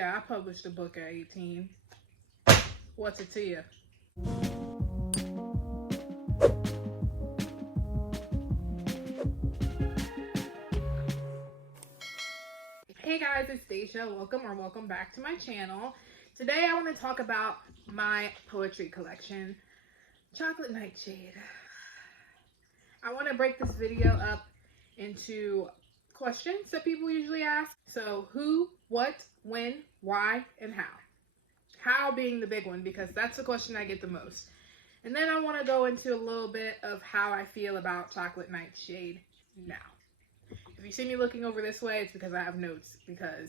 Yeah, I published a book at 18. What's it to you? Hey guys, it's Dai'Sha. Welcome back to my channel. Today I want to talk about my poetry collection, Chocolate Nightshade. I want to break this video up into questions that people usually ask. So who, what, when, why, and how. How being the big one, because that's the question I get the most. And then I want to go into a little bit of how I feel about Chocolate Nightshade now. If you see me looking over this way, it's because I have notes, because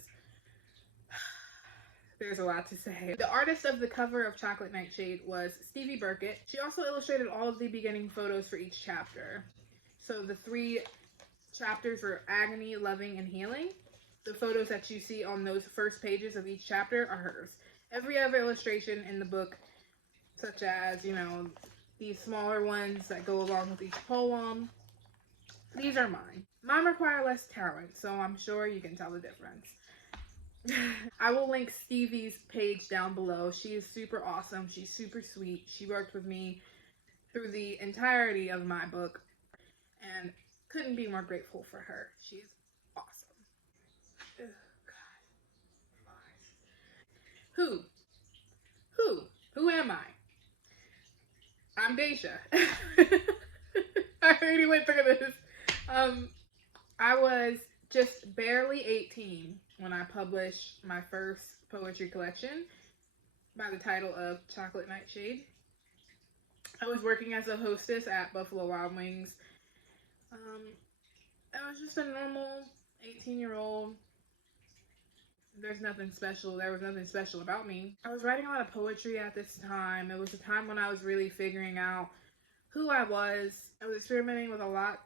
there's a lot to say. The artist of the cover of Chocolate Nightshade was STEVI BURKETT. She also illustrated all of the beginning photos for each chapter. So the 3 chapters were Agony, Loving, and Healing. The photos that you see on those first pages of each chapter are hers. Every other illustration in the book, such as, you know, these smaller ones that go along with each poem, these are mine. Mine require less talent, so I'm sure you can tell the difference. I will link STEVI's page down below. She is super awesome. She's super sweet. She worked with me through the entirety of my book, and couldn't be more grateful for her. She's awesome. Oh, God. Who am I? I'm Dai'Sha. I already went through this. I was just barely 18 when I published my first poetry collection by the title of Chocolate Nightshade. I was working as a hostess at Buffalo Wild Wings. I was just a normal 18-year-old. There was nothing special about me. I was writing a lot of poetry at this time. It was a time when I was really figuring out who I was. I was experimenting with a lot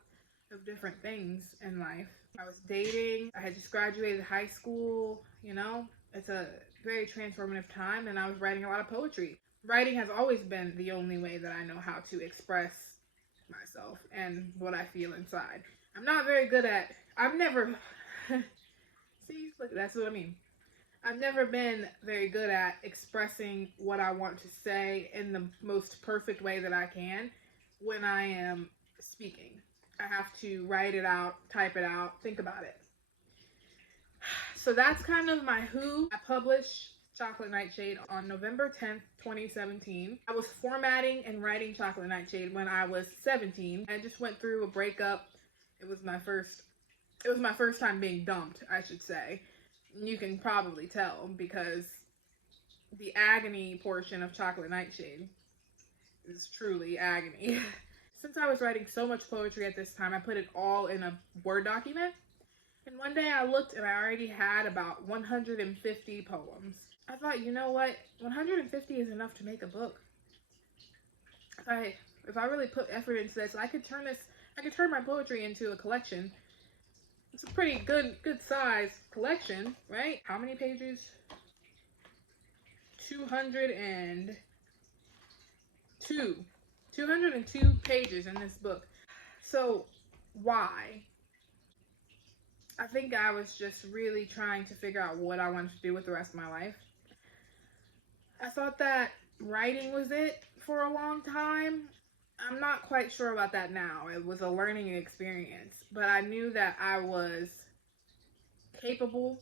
of different things in life. I was dating. I had just graduated high school. You know, it's a very transformative time, and I was writing a lot of poetry. Writing has always been the only way that I know how to express myself and what I feel inside. I'm not very good at, I've never, see, look, that's what I mean. I've never been very good at expressing what I want to say in the most perfect way that I can when I am speaking. I have to write it out, type it out, think about it. So that's kind of my who. I published Chocolate Nightshade on November 10th, 2017. I was formatting and writing Chocolate Nightshade when I was 17. I just went through a breakup. It was my first time being dumped, I should say. You can probably tell because the agony portion of Chocolate Nightshade is truly agony. Since I was writing so much poetry at this time, I put it all in a Word document. And one day I looked and I already had about 150 poems. I thought, you know what? 150 is enough to make a book. If I really put effort into this, I could turn my poetry into a collection. It's a pretty good size collection, right? How many pages? 202 pages in this book. So why? I think I was just really trying to figure out what I wanted to do with the rest of my life. I thought that writing was it for a long time. I'm not quite sure about that now. It was a learning experience, but I knew that I was capable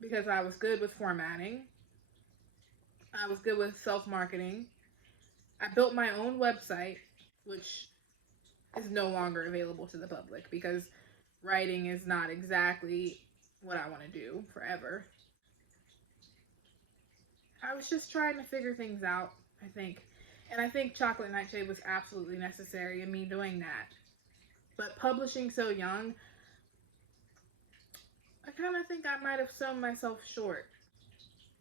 because I was good with formatting. I was good with self-marketing. I built my own website, which is no longer available to the public because writing is not exactly what I want to do forever. I was just trying to figure things out, I think. And I think Chocolate Nightshade was absolutely necessary in me doing that. But publishing so young, I kind of think I might have sold myself short.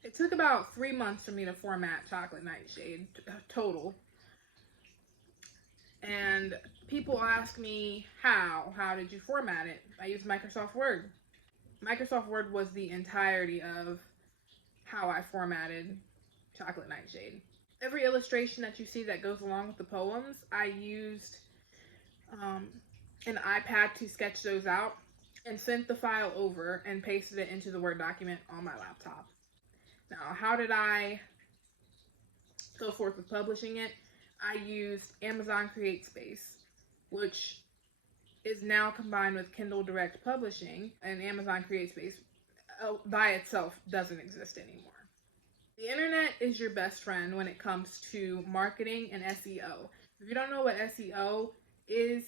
It took about 3 months for me to format Chocolate Nightshade total. And people ask me, how did you format it? I used Microsoft Word. Microsoft Word was the entirety of how I formatted Chocolate Nightshade. Every illustration that you see that goes along with the poems, I used an iPad to sketch those out. and sent the file over and pasted it into the Word document on my laptop. Now, how did I go forth with publishing it? I used Amazon CreateSpace, which is now combined with Kindle Direct Publishing, and Amazon CreateSpace by itself doesn't exist anymore. The internet is your best friend when it comes to marketing and SEO. If you don't know what SEO is,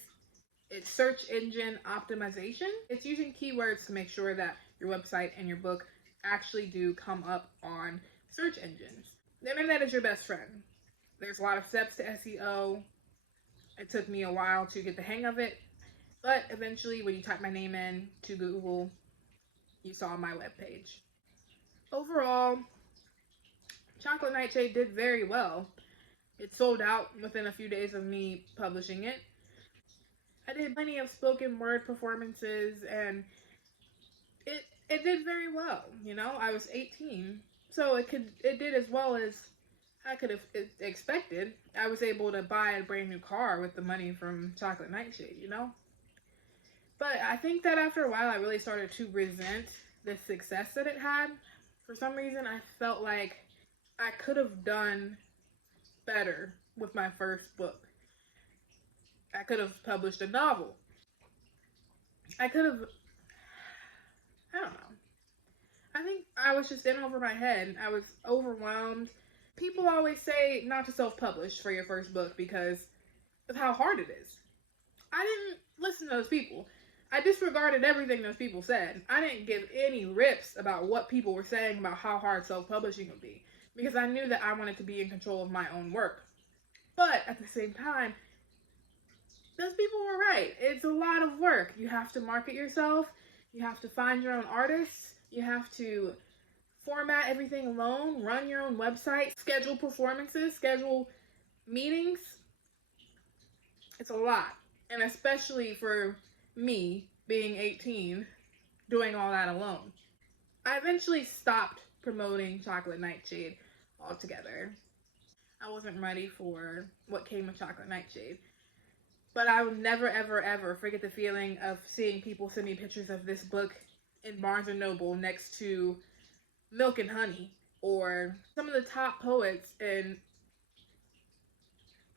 it's search engine optimization. It's using keywords to make sure that your website and your book actually do come up on search engines. The internet is your best friend. There's a lot of steps to SEO. It took me a while to get the hang of it, but eventually when you type my name in to Google, you saw my webpage. Overall, Chocolate Nightshade did very well. It sold out within a few days of me publishing it. I did plenty of spoken word performances, and it did very well. You know, I was 18, so it did as well as I could have expected. I was able to buy a brand new car with the money from Chocolate Nightshade, you know? But I think that after a while, I really started to resent the success that it had. For some reason, I felt like I could have done better with my first book. I could have published a novel. I could have, I don't know. I think I was just in over my head. I was overwhelmed. People always say not to self-publish for your first book because of how hard it is. I didn't listen to those people. I disregarded everything those people said. I didn't give any rips about what people were saying about how hard self-publishing would be, because I knew that I wanted to be in control of my own work. But at the same time, those people were right. It's a lot of work. You have to market yourself. You have to find your own artists. You have to format everything alone, run your own website, schedule performances, schedule meetings. It's a lot. And especially for me, being 18, doing all that alone. I eventually stopped promoting Chocolate Nightshade altogether. I wasn't ready for what came with Chocolate Nightshade. But I will never, ever, ever forget the feeling of seeing people send me pictures of this book in Barnes & Noble next to Milk and Honey, or some of the top poets in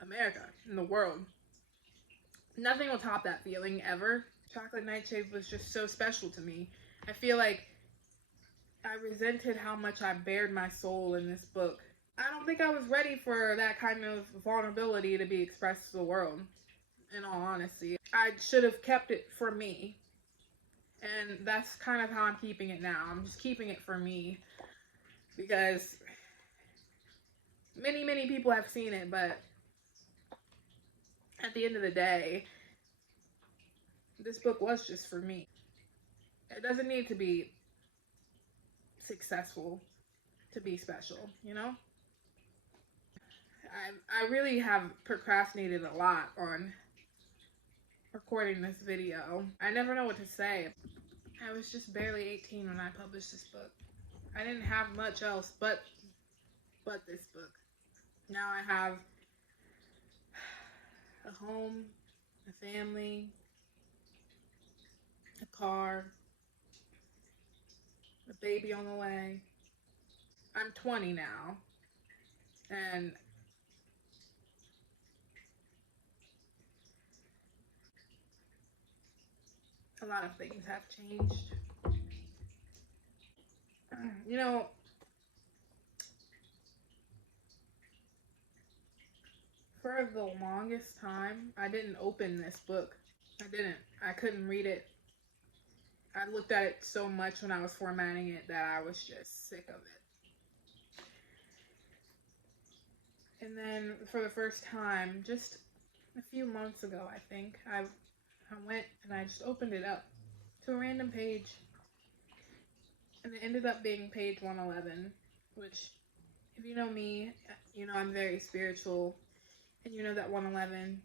America, in the world. Nothing will top that feeling ever. Chocolate Nightshade was just so special to me. I feel like I resented how much I bared my soul in this book. I don't think I was ready for that kind of vulnerability to be expressed to the world, in all honesty. I should have kept it for me. And that's kind of how I'm keeping it now. I'm just keeping it for me, because many, many people have seen it, but at the end of the day, this book was just for me. It doesn't need to be successful to be special, you know? I really have procrastinated a lot on recording this video. I never know what to say. I was just barely 18 when I published this book. I didn't have much else but this book. Now I have a home, a family, a car, a baby on the way. I'm 20 now, and a lot of things have changed. You know, for the longest time, I didn't open this book. I didn't. I couldn't read it. I looked at it so much when I was formatting it that I was just sick of it. And then for the first time, just a few months ago, I think, I went and I just opened it up to a random page, and it ended up being page 111, which, if you know me, you know I'm very spiritual, and you know that 111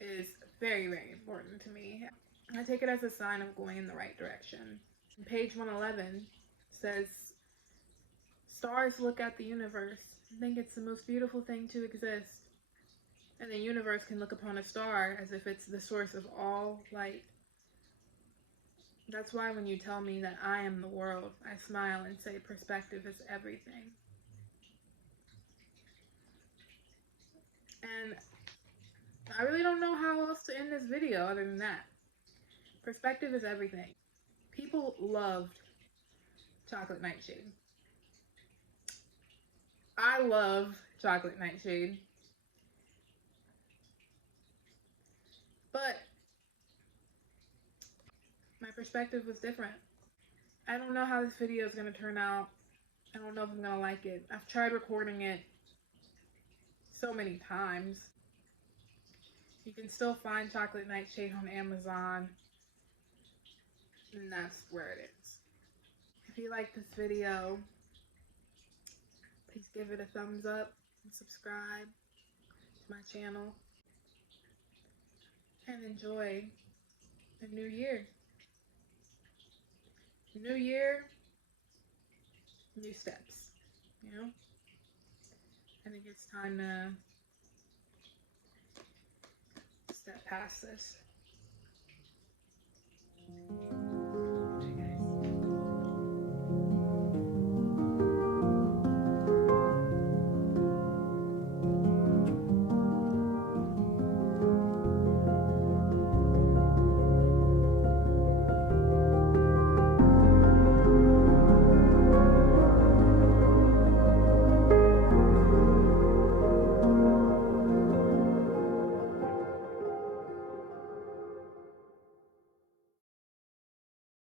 is very, very important to me. I take it as a sign of going in the right direction. And page 111 says, "Stars look at the universe and think it's the most beautiful thing to exist. And the universe can look upon a star as if it's the source of all light. That's why when you tell me that I am the world, I smile and say perspective is everything. And I really don't know how else to end this video other than that. Perspective is everything. People loved Chocolate Nightshade. I love Chocolate Nightshade. But my perspective was different. I don't know how this video is going to turn out. I don't know if I'm going to like it. I've tried recording it so many times. You can still find Chocolate Nightshade on Amazon. And that's where it is. If you like this video, please give it a thumbs up and subscribe to my channel. And enjoy the new year. New year, new steps, you know? I think it's time to step past this.